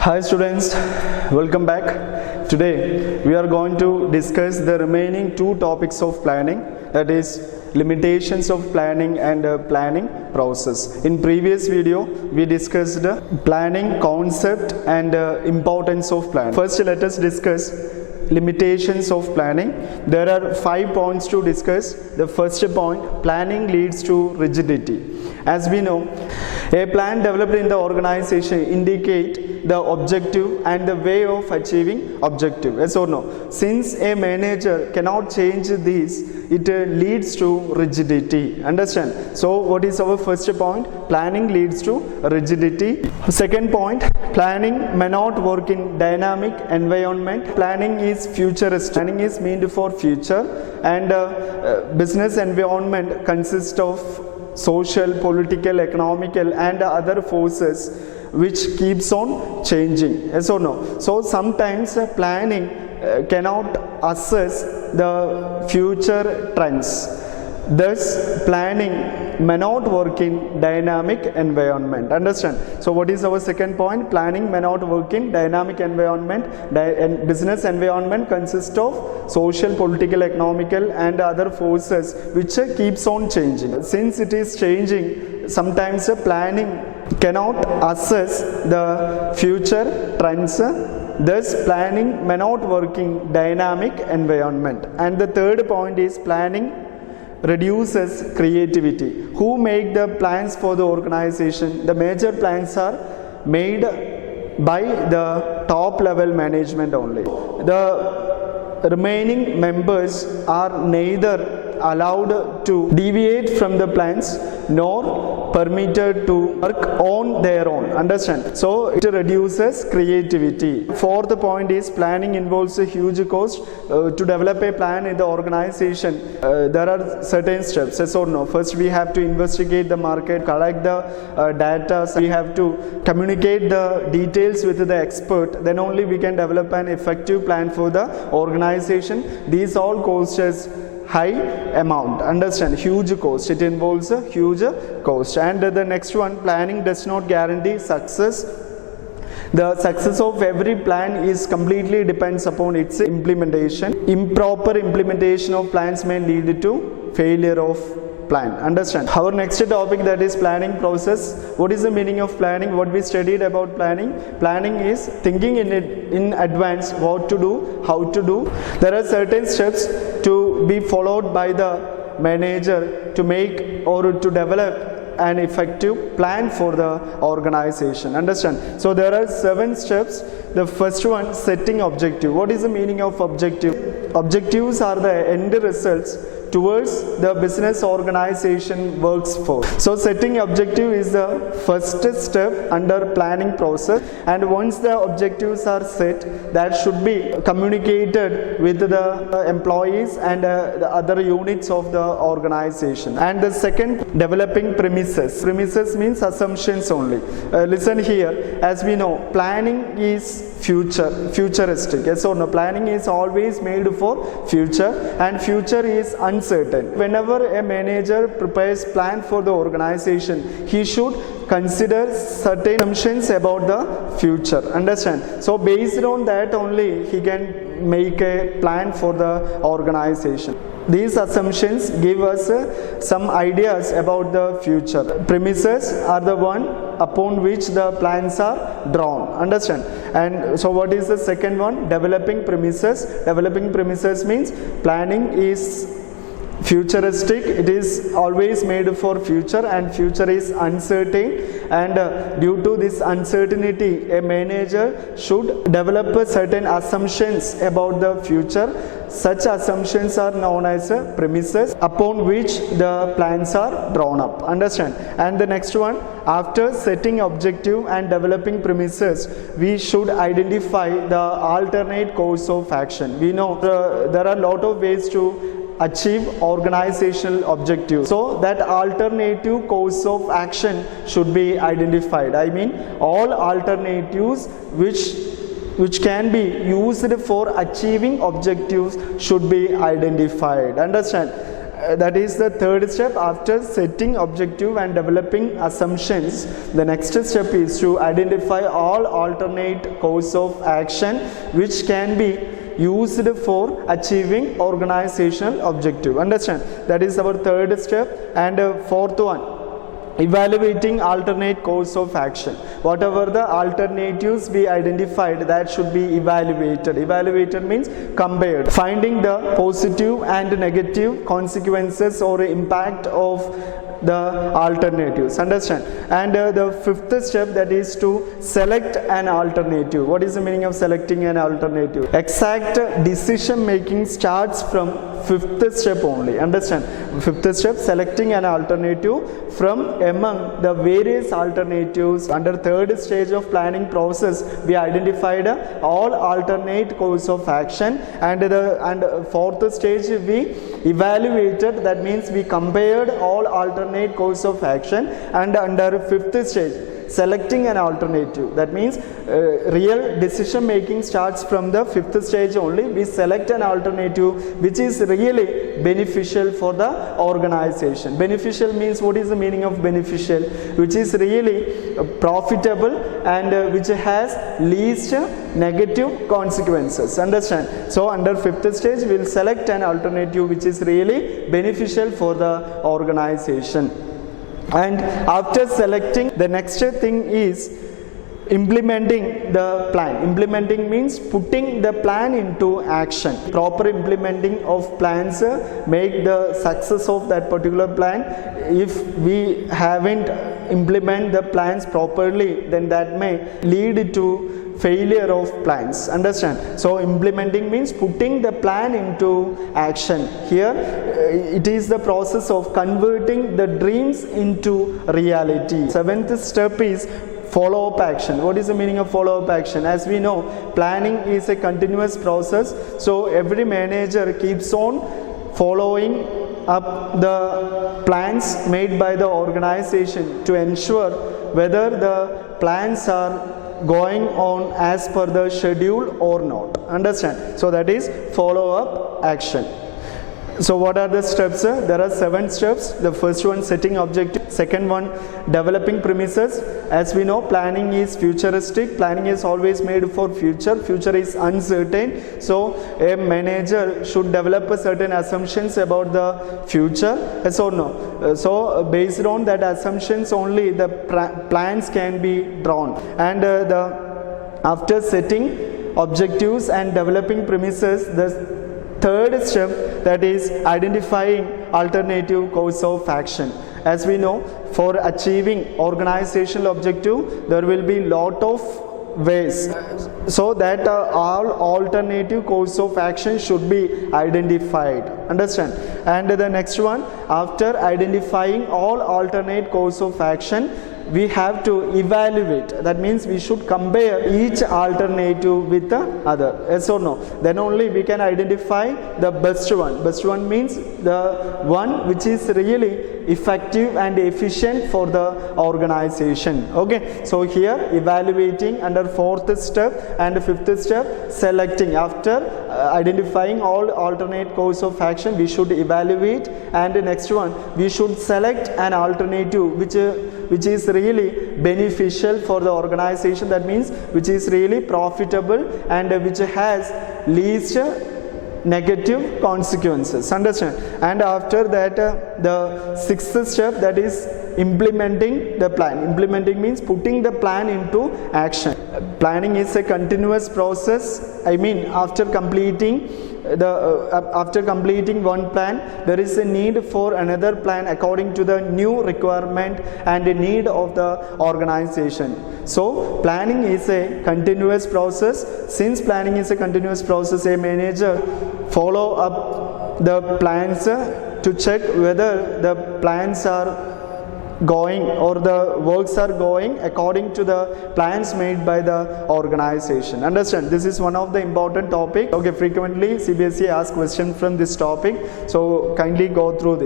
Hi students, welcome back. Today we are going to discuss the remaining two topics of planning, that is limitations of planning and planning process. In previous video we discussed planning concept and importance of planning. First let us discuss limitations of planning. There are 5 points to discuss. The first point, planning leads to rigidity. As we know, a plan developed in the organization indicate the objective and the way of achieving objective. Yes or no? Since a manager cannot change this, it leads to rigidity. Understand? So what is our first point? Planning leads to rigidity. Second point, planning may not work in dynamic environment. Planning is futuristic. Planning is meant for future, and business environment consists of social, political, economical and other forces which keeps on changing. Yes or no? So sometimes planning cannot assess the future trends. Thus, planning may not work in dynamic environment. Understand? So what is our second point? Planning may not work in dynamic environment. Business environment consists of social, political, economical and other forces which keeps on changing. Since it is changing, sometimes planning cannot assess the future trends. Thus, planning may not work in dynamic environment. And the third point is planning reduces creativity. Who make the plans for the organization? The major plans are made by the top level management only. The remaining members are neither allowed to deviate from the plans nor permitted to work on their own. Understand? So it reduces creativity. Fourth point is planning involves a huge cost. To develop a plan in the organization, there are certain steps. Yes or no? First we have to investigate the market, collect the data. We have to communicate the details with the expert. Then only we can develop an effective plan for the organization. These all costs us high amount. Understand? Huge cost. It involves a huge cost. And the next one, planning does not guarantee success. The success of every plan is completely depends upon its implementation. Improper implementation of plans may lead to failure of plan. Understand? Our next topic, that is planning process. What is the meaning of planning? What we studied about planning? Planning is thinking in advance what to do, how to do. There are certain steps to be followed by the manager to make or to develop an effective plan for the organization. Understand? So there are 7 steps. The first one, setting objective. What is the meaning of objective? Objectives are the end results towards the business organization works for. So setting objective is the first step under planning process, and once the objectives are set, that should be communicated with the employees and the other units of the organization. And the second, developing premises. Premises means assumptions only. Listen here, as we know, planning is futuristic. Yes or no? Planning is always made for future, and future is uncertain. Whenever a manager prepares plan for the organization, he should consider certain assumptions about the future. Understand? So based on that only he can make a plan for the organization. These assumptions give us some ideas about the future. Premises are the one upon which the plans are drawn. Understand? And so what is the second one? Developing premises. Developing premises means planning is futuristic. It is always made for future, and future is uncertain, and due to this uncertainty, a manager should develop certain assumptions about the future. Such assumptions are known as premises upon which the plans are drawn up. Understand? And the next one, after setting objective and developing premises, we should identify the alternate course of action. We know there are a lot of ways to achieve organizational objectives. So that alternative course of action should be identified. I mean, all alternatives which can be used for achieving objectives should be identified. Understand? That is the third step. After setting objective and developing assumptions, the next step is to identify all alternate course of action which can be used for achieving organizational objective. Understand? That is our third step. And fourth one, evaluating alternate course of action. Whatever the alternatives we identified, that should be evaluated. Evaluated means compared, finding the positive and negative consequences or impact of the alternatives. Understand? And the fifth step, that is to select an alternative. What is the meaning of selecting an alternative? Exact decision making starts from fifth step only. Understand? Fifth step, selecting an alternative from among the various alternatives. Under third stage of planning process, we identified all alternate course of action, and fourth stage we evaluated, that means we compared all alternate course of action. And under fifth stage, selecting an alternative, that means real decision making starts from the fifth stage only. We select an alternative which is really beneficial for the organization. Beneficial means, what is the meaning of beneficial? Which is really profitable and which has least negative consequences. Understand? So under fifth stage, we will select an alternative which is really beneficial for the organization. And after selecting, the next thing is implementing the plan. Implementing means putting the plan into action. Proper implementing of plans make the success of that particular plan. If we haven't implement the plans properly, then that may lead to failure of plans. Understand? So implementing means putting the plan into action. Here it is the process of converting the dreams into reality. Seventh step is follow-up action. What is the meaning of follow-up action? As we know, planning is a continuous process, so every manager keeps on following up the plans made by the organization to ensure whether the plans are going on as per the schedule or not. Understand? So that is follow-up action. So what are the steps? There are 7 steps. The first one, setting objective. Second one, developing premises. As we know, planning is futuristic. Planning is always made for future. Future is uncertain. So a manager should develop certain assumptions about the future. Yes or no? So based on that assumptions only, the plans can be drawn. And after setting objectives and developing premises, the third step, that is identifying alternative course of action. As we know, for achieving organizational objective, there will be lot of ways, so that all alternative course of action should be identified. Understand? And the next one, after identifying all alternate course of action, we have to evaluate. That means we should compare each alternative with the other. Yes or no? Then only we can identify the best one. Best one means the one which is really effective and efficient for the organization. Okay, so here evaluating under fourth step, and fifth step selecting. After identifying all alternate course of action, we should evaluate, and the next one, we should select an alternative which is really beneficial for the organization. That means which is really profitable and which has least negative consequences. Understand? And after that, the sixth step, that is implementing the plan. Implementing means putting the plan into action. Planning is a continuous process. I mean, after completing one plan, there is a need for another plan according to the new requirement and the need of the organization. So planning is a continuous process. Since planning is a continuous process, a manager follow up the plans to check whether the plans are going or the works are going according to the plans made by the organization. Understand? This is one of the important topic. Okay, frequently CBSE asks questions from this topic, so kindly go through this.